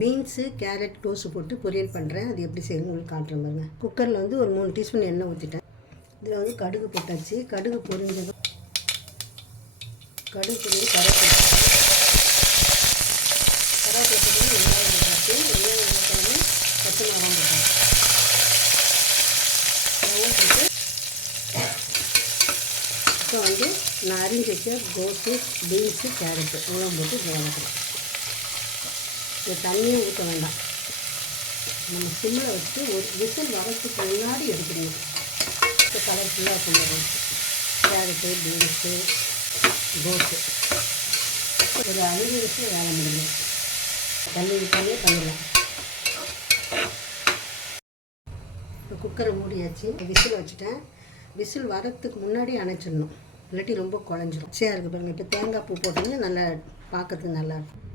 Beans carrot கோஸு போட்டு பொரியல் பண்ணுறேன். அது எப்படி செய்யணும் உங்களுக்கு காட்டுறேன் பாருங்க. குக்கரில் வந்து ஒரு 3 டீஸ்பூன் எண்ணெய் ஊற்றிட்டேன். இதில் வந்து கடுகு போட்டாச்சு. கடுகு பொரிஞ்சதும் கருவேப்பிலை போட்டு வெங்காயம் போட்டாச்சு. வெங்காயம் போட்டாலும் பச்சை மிளகாய் போட்டேன். அதெல்லாம் போட்டு இப்போ வந்து நான் அரிஞ்சு வச்ச கோஸு பீன்ஸு கேரட்டு எல்லாம் போட்டு வதக்கிறேன். இந்த தண்ணியை ஊற்ற வேண்டாம். நம்ம சிம்மில் வச்சு ஒரு விசில் வரத்துக்கு முன்னாடி எடுக்கணும். இப்போ கலர்ஃபுல்லாக இருக்கும் கேரட்டு பீன்ஸு கோஸு. ஒரு 5 நிமிஷம் வேலை முடியும். தண்ணி ஊற்றாமே பண்ணிடலாம். இப்போ குக்கரை மூடியாச்சு. விசில் வச்சுட்டேன். விசில் வரத்துக்கு முன்னாடி அணைச்சிடணும், இல்லாட்டி ரொம்ப குழஞ்சிரும். பச்சையாக இருக்குது பாருங்கள். இப்போ தேங்காய் பூ போட்டோம்னா நல்லா பார்க்கறதுக்கு நல்லாயிருக்கும்.